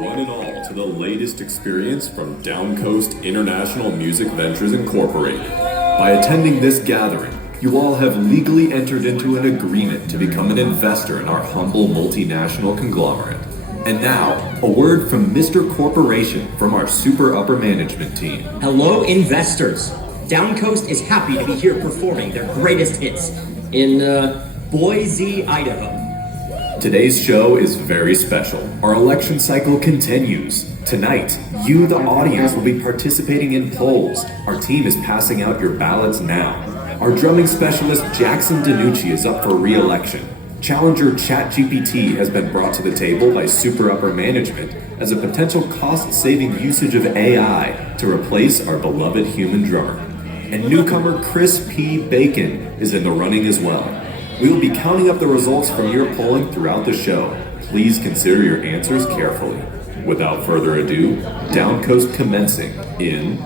one and all to the latest experience from Downcoast International Music Ventures Incorporated. By attending this gathering, you all have legally entered into an agreement to become an investor in our humble multinational conglomerate. And now, a word from Mr. Corporation from our super upper management team. Hello, investors. Downcoast is happy to be here performing their greatest hits in Boise, Idaho. Today's show is very special. Our election cycle continues. Tonight, you, the audience, will be participating in polls. Our team is passing out your ballots now. Our drumming specialist, Jackson DiNucci, is up for re-election. Challenger ChatGPT has been brought to the table by super upper management as a potential cost-saving usage of AI to replace our beloved human drummer. And newcomer Chris P. Bacon is in the running as well. We will be counting up the results from your polling throughout the show. Please consider your answers carefully. Without further ado, Downcoast commencing in...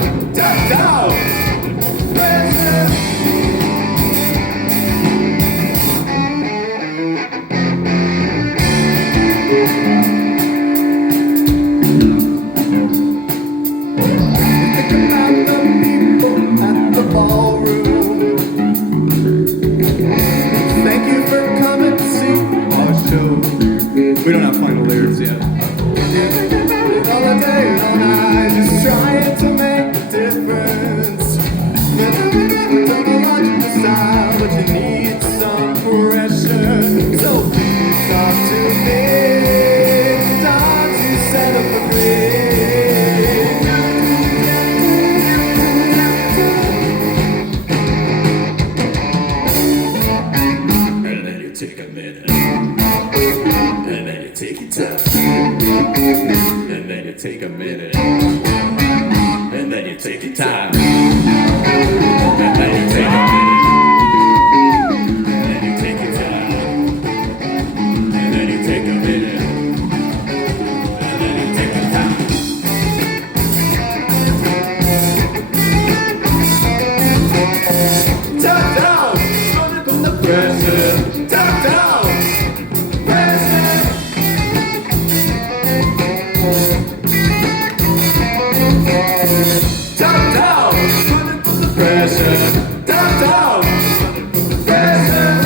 president. Down. President. Think about the people at the ballroom. Thank you for coming to see our show. We don't have final lyrics yet. All day, all night, just trying to make a difference. Don't know what you decide, but you need some pressure. So please talk to me. Time to set up a ring. And then you take a minute. And then you take your time. And then you take a minute. And then you take your time. And then you take a minute. And then you take your time. And then you take a minute. And then you take your time. Top down! Running from the president. Top down! President! Top down! Running from the president. Top down! President!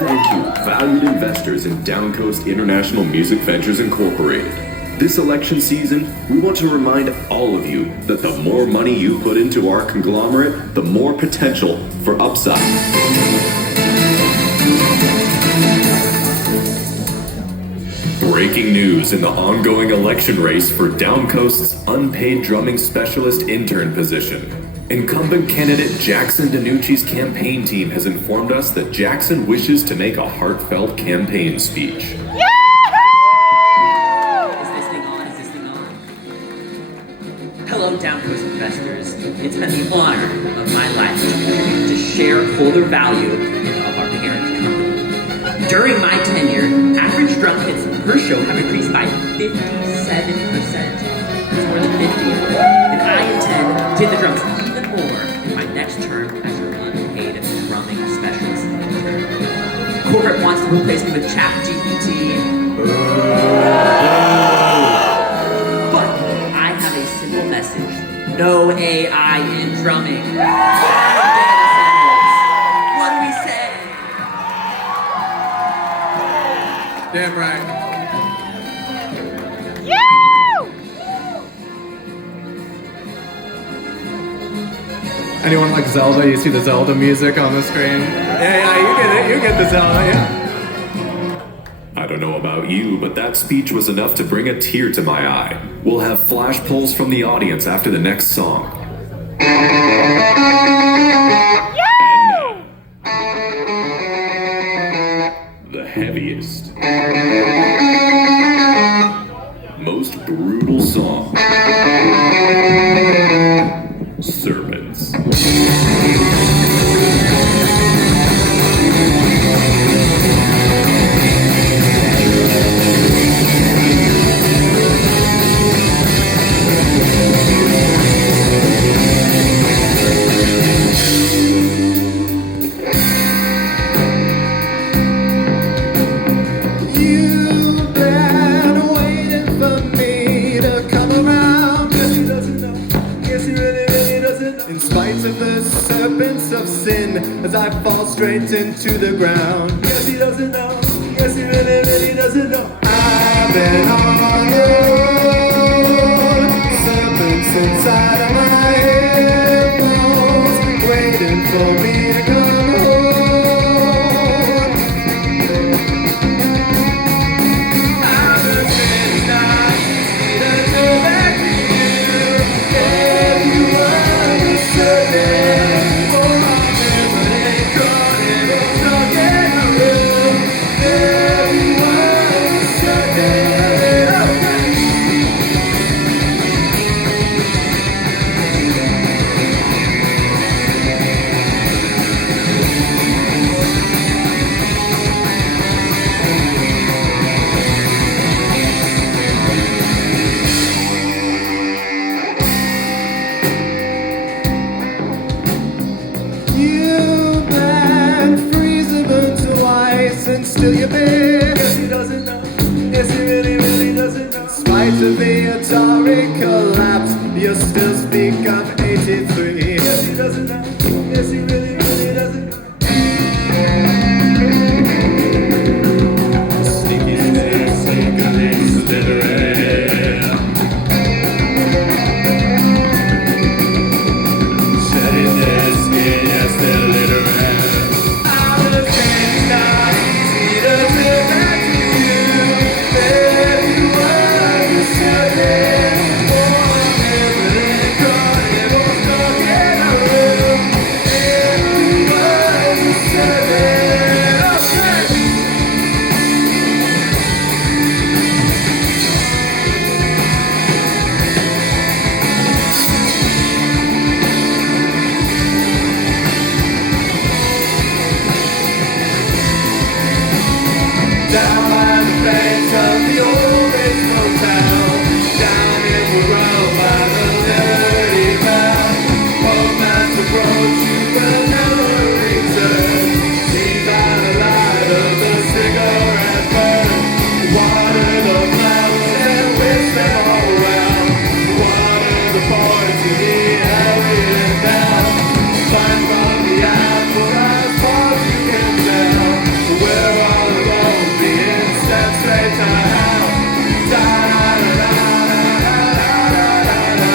Thank you, valued investors in Downcoast International Music Ventures Incorporated. This election season, we want to remind all of you that the more money you put into our conglomerate, the more potential for upside. Breaking news in the ongoing election race for Downcoast's unpaid drumming specialist intern position. Incumbent candidate Jackson DiNucci's campaign team has informed us that Jackson wishes to make a heartfelt campaign speech. Is this thing on? Is this thing on? Hello, Downcoast investors. It's been the honor of my life to share fuller value of our parent company. During my tenure, average drum hits per show have increased by 57%. That's more than 50. And I intend to hit the drums even more in my next term as your unpaid drumming specialist intern. Corporate wants to replace me with ChatGPT. But I have a simple message. No AI in drumming. What do we say? Damn right. Anyone like Zelda? You see the Zelda music on the screen? Yeah, you get it. You get the Zelda, yeah. I don't know about you, but that speech was enough to bring a tear to my eye. We'll have flash polls from the audience after the next song. The heaviest, most brutal song. Serpents. Of sin as I fall straight into the ground. Yes, he doesn't know. Yes, he really doesn't know. I've been on the road, serpents inside of my headphones, waiting for me to come home. I've been since not to go back to you. If you understood it. Still you're there. Yes, he doesn't know. Yes, he really doesn't know. In spite of the Atari collapse, you still speak of 83. Yes, he doesn't know. Yes, he really doesn't know. Sneaky snake, sneaky slithering. Shedding their skin, yes, they're littering. Down by the banks of the old baseball town, down in the road by the dirty town. Old man's approach you will never return. See by the light of the cigarette burn. Water the flowers and wish them all well. Water the boys to the alley and down. Find from the apple as far as you can tell. We're all alone. Straight to hell. Da da da da da da da da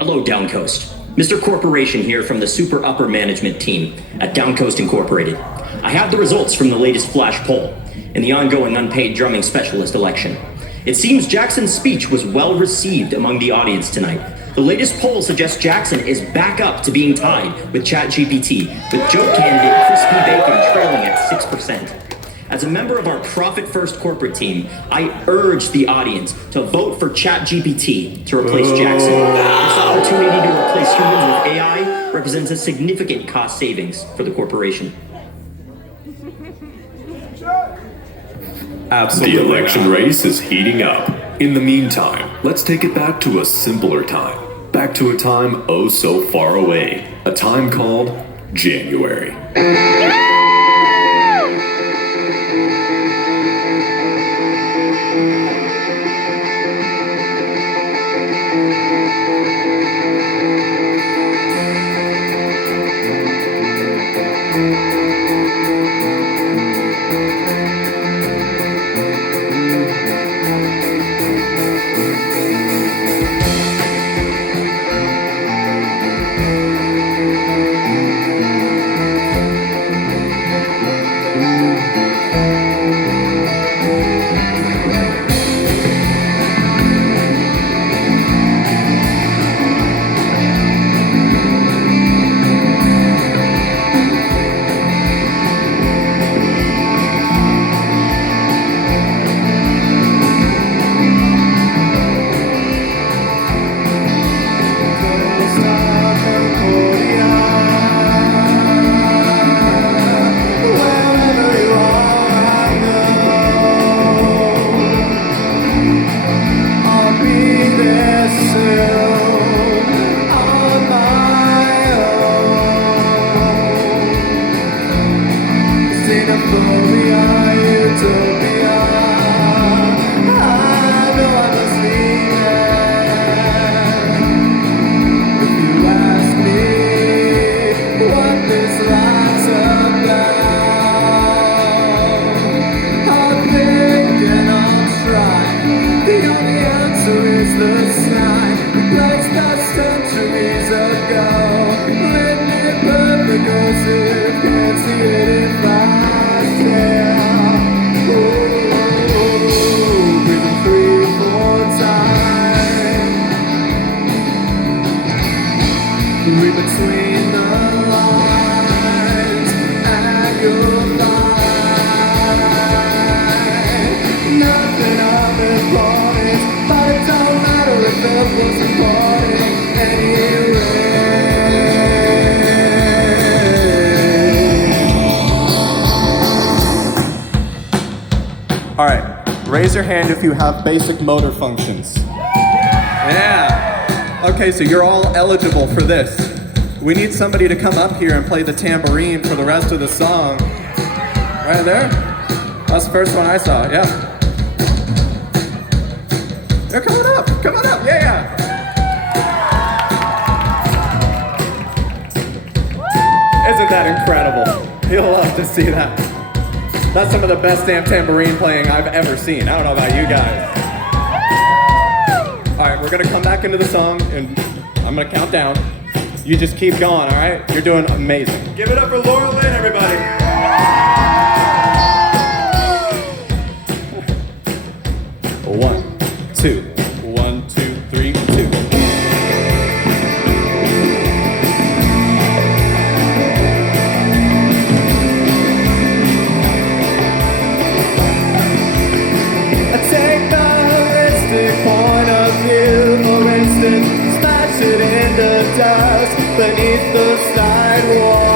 Hello, Downcoast. Mr. Corporation here from the super upper management team at Downcoast Incorporated. I have the results from the latest flash poll in the ongoing unpaid drumming specialist election. It seems Jackson's speech was well received among the audience tonight. The latest poll suggests Jackson is back up to being tied with ChatGPT, with joke candidate Crispy Bacon trailing at 6%. As a member of our profit-first corporate team, I urge the audience to vote for ChatGPT to replace Jackson. This opportunity to replace humans with AI represents a significant cost savings for the corporation. The election race is heating up. In the meantime, let's take it back to a simpler time. Back to a time oh so far away. A time called January. All right, raise your hand if you have basic motor functions. Yeah. Okay, so you're all eligible for this. We need somebody to come up here and play the tambourine for the rest of the song. Right there? That's the first one I saw, yeah. They're coming up, yeah. Isn't that incredible? You'll love to see that. That's some of the best damn tambourine playing I've ever seen. I don't know about you guys. All right, we're gonna come back into the song and I'm gonna count down. You just keep going, all right? You're doing amazing. Give it up for Laura Lynn, everybody. 1, 2, 1, 2, 3, 2. Take the holistic point of view, for instance, smash it into dust beneath the sidewalk.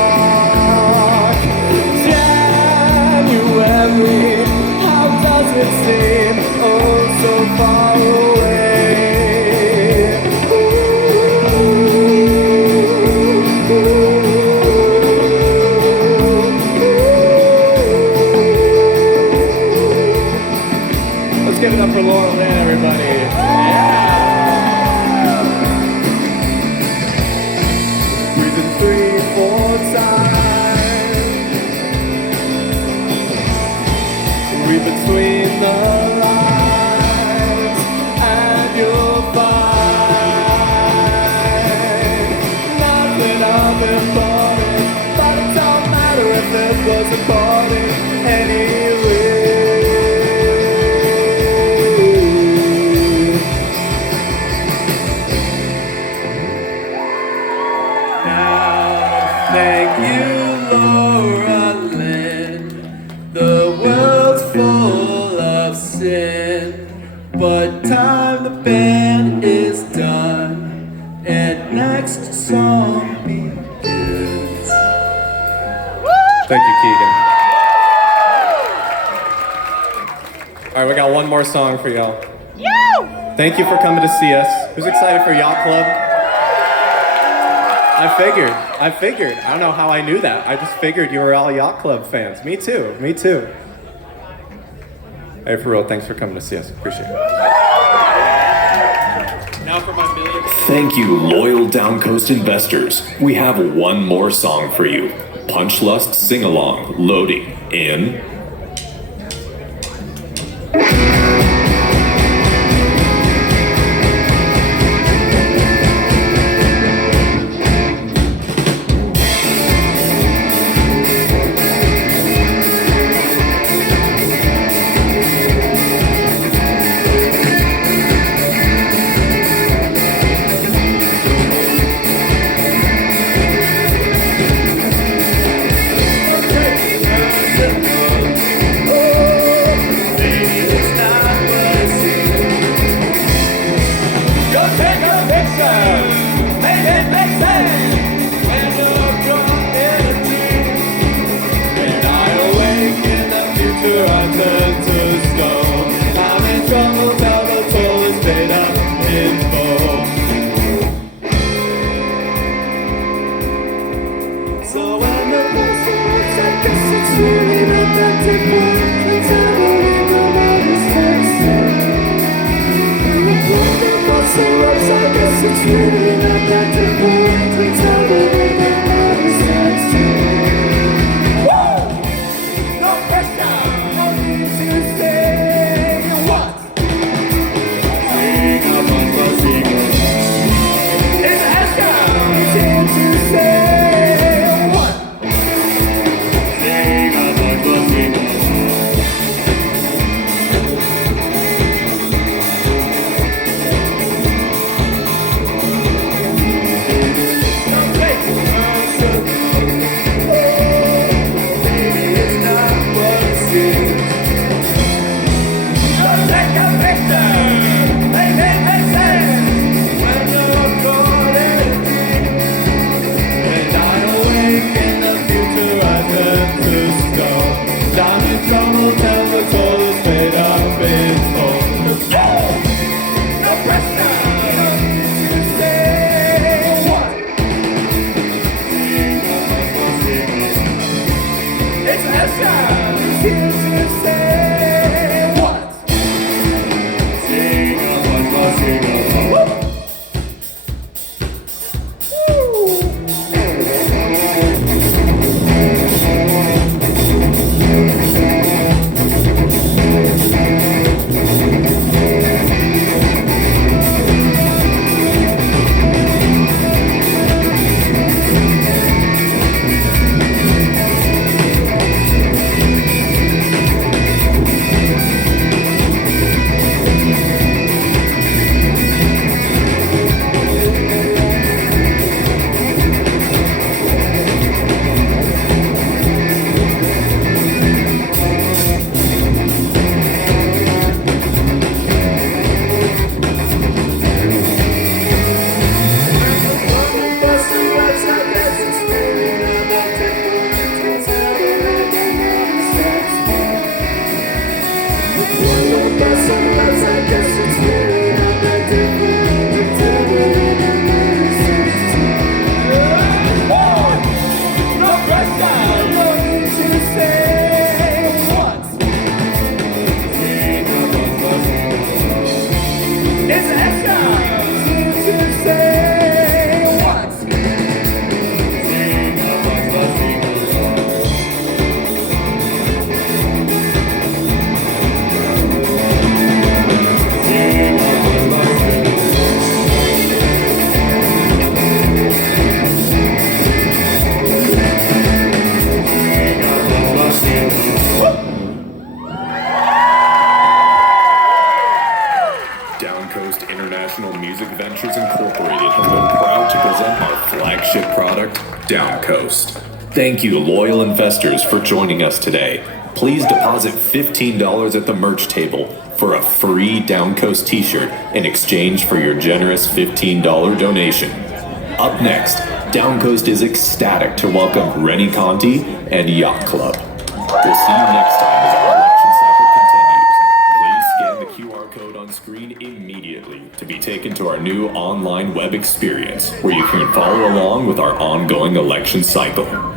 January, how does it seem oh so far away? Let's give it up for Laura Lynn, everybody. Breathing 3, 4 times. Read between the lines, and you'll find nothing of importance, but it don't matter if it was important anyway. Thank you, Laura Lynn. The world Thank you, Keegan. All right, we got one more song for y'all. Thank you for coming to see us. Who's excited for Yacht Club? I figured. I don't know how I knew that. I just figured you were all Yacht Club fans. Me too. Hey, for real, thanks for coming to see us. Appreciate it. Now for my million. Thank you, loyal Downcoast investors. We have one more song for you. Punch Lust Sing-Along, loading in... Downcoast International Music Ventures Incorporated has been proud to present our flagship product, Downcoast. Thank you, loyal investors, for joining us today. Please deposit $15 at the merch table for a free Downcoast t-shirt in exchange for your generous $15 donation. Up next, Downcoast is ecstatic to welcome Rennie Conti and Yacht Club. We'll see you next time as our election cycle continues. Please scan the QR code on screen immediately to be taken to our new online web experience where you can follow along with our ongoing election cycle.